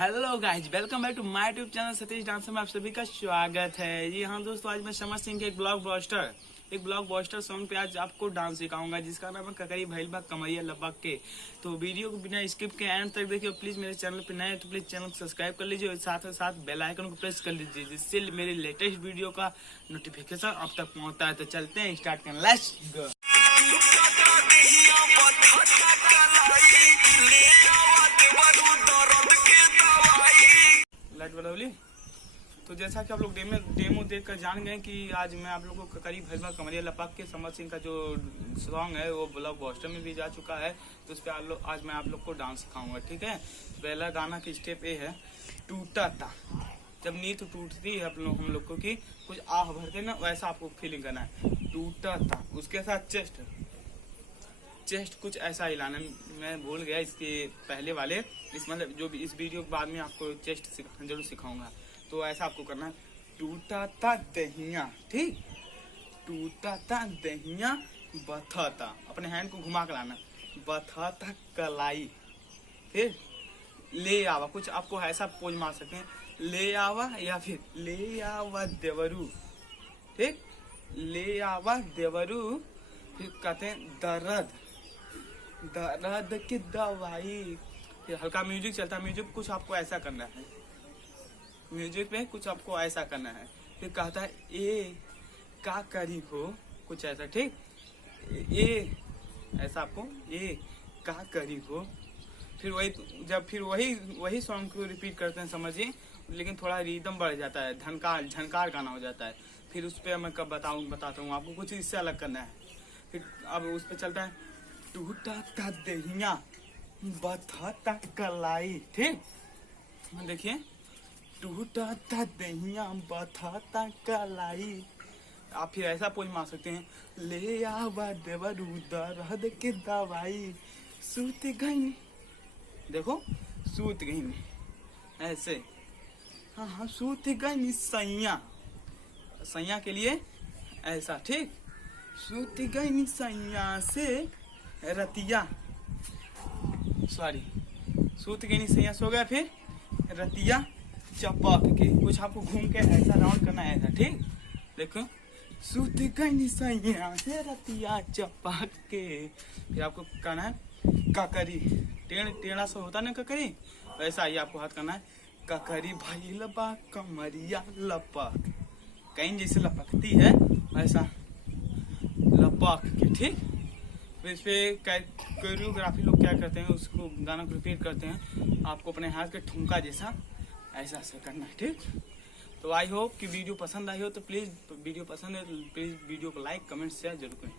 Hello guys, welcome back to my YouTube channel Satish dancer में आप सभी का स्वागत है। जी हाँ दोस्तों, आज मैं समर सिंह के एक ब्लॉकबस्टर सॉन्ग पे आज आपको डांस सिखाऊंगा जिसका नाम है ककरी भइल बा कमरिया लपक के। तो वीडियो को बिना स्किप के एंड तक देखिए। प्लीज मेरे चैनल पे नए हैं तो प्लीज चैनल को सब्सक्राइब कर लीजिए और साथ ही साथ बेल आइकन को प्रेस कर लीजिए जिससे मेरे लेटेस्ट वीडियो का नोटिफिकेशन अब तक पहुंचता है। तो चलते हैं, स्टार्ट करें, लेट्स गो। लाइट बदौली। तो जैसा कि आप लोग डेमो देख कर जान गए कि आज मैं आप लोगों को करीब भजमा कमरिया लपक के समर सिंह का जो सॉन्ग है वो ब्लॉकबस्टर में भी जा चुका है। तो उस पर आज मैं आप लोग को डांस सिखाऊंगा, ठीक है। पहला गाना की स्टेप ए है टूटा था। जब नींद टूटती है हम लोग को कि कुछ आह भरते ना, वैसा आपको फीलिंग करना है। टूटा था, उसके साथ चेस्ट कुछ ऐसा हिलाना। मैं भूल गया इसके पहले वाले मतलब जो भी इस वीडियो के बाद में आपको चेस्ट जरूर सिखाऊंगा। तो ऐसा आपको करना है, टूटा था दहिया, ठीक। टूटा था दहिया बथा था, अपने हैंड को घुमा के लाना, बथा था कलाई, फिर ले आवा। कुछ आपको ऐसा पोज मार सकते हैं, ले आवा या फिर ले आवा देवरू, ठीक। ले आवा देवरू। फिर कहते हैं दर्द की दवाई। फिर हल्का म्यूजिक चलता है, म्यूजिक कुछ आपको ऐसा करना है, म्यूजिक में कुछ आपको ऐसा करना है। फिर कहता है ए का करी हो, कुछ ऐसा, ठीक। ए ऐसा आपको ए का करी हो। फिर वही सॉन्ग को रिपीट करते हैं, समझिए, लेकिन थोड़ा रिदम बढ़ जाता है, झनकार गाना हो जाता है। फिर उस पर मैं कब बताता हूँ आपको, कुछ इससे अलग करना है। फिर अब उस पर चलता है टूटा था दहिया बथा था कलाई, ठीक। देखिए, टूटा था दहिया बथा था कलाई। आप फिर ऐसा पोज मार सकते हैं, ले आवा देवरू दर्द की दवाई, सूत गई। देखो, सूत गई ऐसे, हाँ सूत गई सैया के लिए ऐसा, ठीक। सूत गई सैया से रतिया, सूत गई सैया सो गया, फिर रतिया चपक के। कुछ आपको घूम के ऐसा राउंड करना है, ऐसा, ठीक। देखो, सूत गई सैया से रतिया चपक के। फिर आपको करना है ककरी, टेढ़ा सा होता ना ककरी, वैसा ही आपको हाथ करना है, ककरी भइल बा कमरिया लपक। कहीं जैसे लपकती है वैसा लपक के, ठीक। फिर इस पे कोरियोग्राफी लोग क्या करते हैं, उसको गाना को रिपीट करते हैं, आपको अपने हाथ के ठुमका जैसा ऐसा करना है, ठीक। तो आई होप कि वीडियो पसंद आई हो। तो प्लीज वीडियो पसंद है तो प्लीज वीडियो को लाइक कमेंट शेयर जरूर करें।